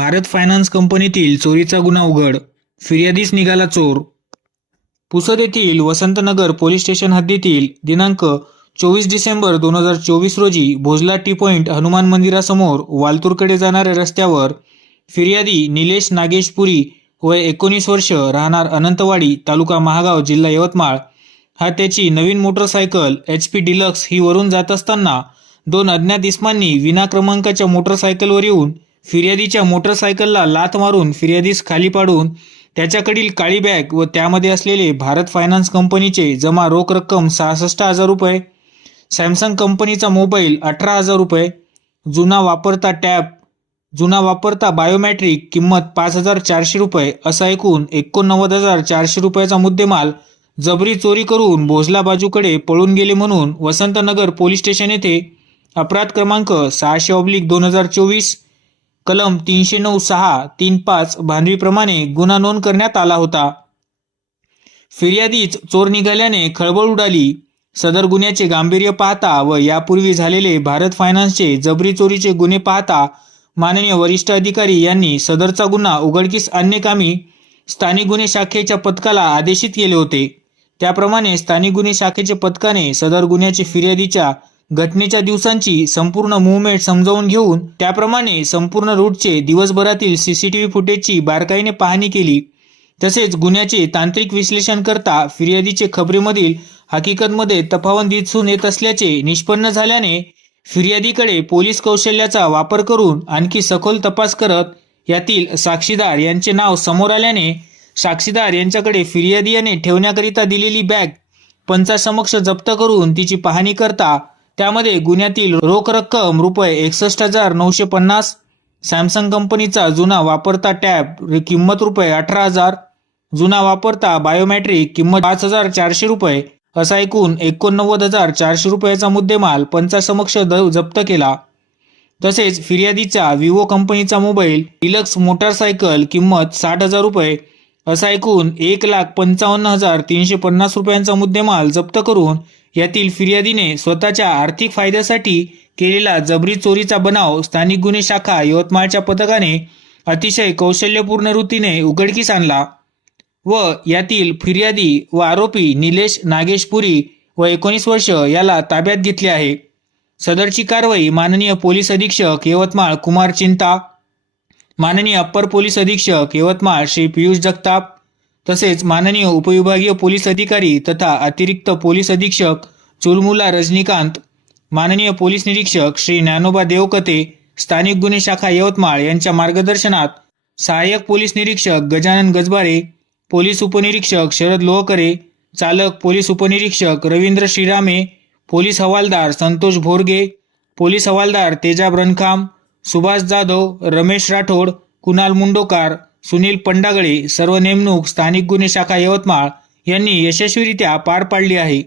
Bharat finance कंपनीतील चोरीचा गुन्हा उघड. फिर्यादीस निघाला चोर. पुसद येथील वसंतनगर पोलीस स्टेशन हद्दीतील दिनांक चोवीस डिसेंबर दोन हजार चोवीस रोजी भोजला टी पॉइंट हनुमान मंदिरासमोर वालतूरकडे जाणाऱ्या रस्त्यावर फिर्यादी निलेश नागेशपुरी वय एकोणीस वर्ष राहणार अनंतवाडी तालुका महागाव जिल्हा यवतमाळ. हा त्याची नवीन मोटरसायकल एच पी डिलक्स ही वरून जात असताना दोन अज्ञात इस्मांनी विना क्रमांकाच्या मोटरसायकलवर येऊन फिर्यादीच्या मोटरसायकलला लाथ मारून फिर्यादीस खाली पाडून त्याच्याकडील काळी बॅग व त्यामध्ये असलेले भारत फायनान्स कंपनीचे जमा रोख रक्कम सहासष्ट हजार रुपये सॅमसंग कंपनीचा मोबाईल अठरा हजार रुपये जुना वापरता टॅब जुना वापरता बायोमॅट्रिक किंमत पाच हजार चारशे रुपये असा एकूण एकोणनव्वद हजार चारशे रुपयाचा मुद्देमाल जबरी चोरी करून भोजला बाजूकडे पळून गेले म्हणून वसंतनगर पोलीस स्टेशन येथे अपराध क्रमांक सहाशे ऑब्लिक दोन हजार चोवीस कलम तीनशे नऊ सहा तीन पाच भांडवीप्रमाणे गुन्हा नोंद करण्यात आला होता. फिर्यादीच चोर निघाल्याने खळबळ उडाली. सदर गुन्ह्याचे गांभीर्य पाहता व यापूर्वी झालेले भारत फायनान्सचे जबरी चोरीचे गुन्हे पाहता माननीय वरिष्ठ अधिकारी यांनी सदरचा गुन्हा उघडकीस आणण्याकामी स्थानिक गुन्हे शाखेच्या पथकाला आदेशित केले होते. त्याप्रमाणे स्थानिक गुन्हे शाखेच्या पथकाने सदर गुन्ह्याचे फिर्यादीच्या घटनेच्या दिवसांची संपूर्ण मुवमेंट समजावून घेऊन त्याप्रमाणे संपूर्ण रूटचे दिवसभरातील सी सी टी व्ही फुटेजची बारकाईने पाहणी केली. तसेच गुन्ह्याचे तांत्रिक विश्लेषण करता फिर्यादीचे खबरीमधील हकीकतमध्ये तफावत दिसून येत असल्याचे निष्पन्न झाल्याने फिर्यादीकडे पोलीस कौशल्याचा वापर करून आणखी सखोल तपास करत यातील साक्षीदार यांचे नाव समोर आल्याने साक्षीदार यांच्याकडे फिर्यादी याने ठेवण्याकरिता दिलेली बॅग पंचासमक्ष जप्त करून तिची पाहणी करता त्यामध्ये गुन्ह्यातील रोख रक्कम रुपये एकसष्ट हजार नऊशे पन्नास सॅमसंग कंपनीचा जुना वापरता टॅब किंमत रुपये अठरा हजार जुना वापरता बायोमॅट्रिक किंमत पाच हजार चारशे रुपये असा एकूण एकोणनव्वद हजार चारशे रुपयाचा मुद्देमाल पंचासमक्ष जप्त केला. तसेच फिर्यादीचा विवो कंपनीचा मोबाईल डिलक्स मोटारसायकल किंमत साठ हजार रुपये असा ऐकून एक लाख पंचावन्न हजार तीनशे पन्नास रुपयांचा मुद्देमाल जप्त करून यातील फिर्यादीने स्वतःच्या आर्थिक फायद्यासाठी केलेला जबरी चोरीचा बनाव स्थानिक गुन्हे शाखा यवतमाळच्या पथकाने अतिशय कौशल्यपूर्ण वृत्तीने उघडकीस आणला व यातील फिर्यादी व आरोपी निलेश नागेशपुरी व एकोणीस वर्ष याला ताब्यात घेतले आहे. सदरची कारवाई माननीय पोलीस अधीक्षक यवतमाळ कुमार चिंता माननीय अप्पर पोलीस अधीक्षक यवतमाळ श्री पियुष जगताप तसेच माननीय उपविभागीय पोलीस अधिकारी तथा अतिरिक्त पोलीस अधीक्षक चुलमुला रजनीकांत माननीय पोलीस निरीक्षक श्री ज्ञानोबा देवकते स्थानिक गुन्हे शाखा यवतमाळ यांच्या मार्गदर्शनात सहाय्यक पोलीस निरीक्षक गजानन गजबारे पोलीस उपनिरीक्षक शरद लोहकरे चालक पोलीस उपनिरीक्षक रवींद्र श्रीरामे पोलीस हवालदार संतोष भोरगे पोलीस हवालदार तेजा रणखाम सुभाष जाधव रमेश राठोड कुणाल मुंडोकार सुनील पंडागळे सर्व नेमणूक स्थानिक गुन्हे शाखा यवतमाळ यांनी यशस्वीरित्या पार पाडली आहे.